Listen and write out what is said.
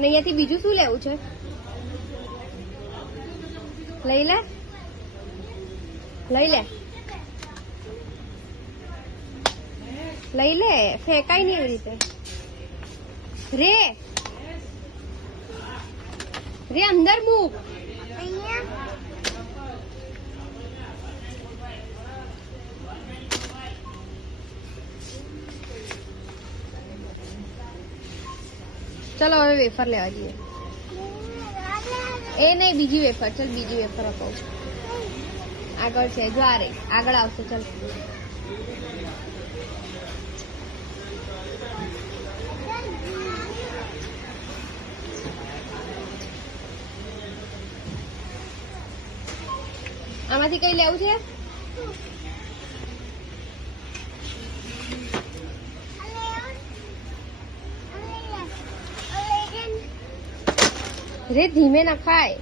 અને અહીંયાથી બીજું શું લેવું છે? લઈ લે, લઈ લે, લઈ લે, ફેંકાય નહીં એવી રીતે. રે રે અંદર મૂક. ચલો હવે વેફર લેવા જઈએ. એ નહીં, બીજી વેફર. ચલ બીજી વેફર અપાવું. આગળ છે, જો આ રે આગળ આવશે. ચલ આમાંથી કઈ લેવું છે? રે ધીમે ના ખાય.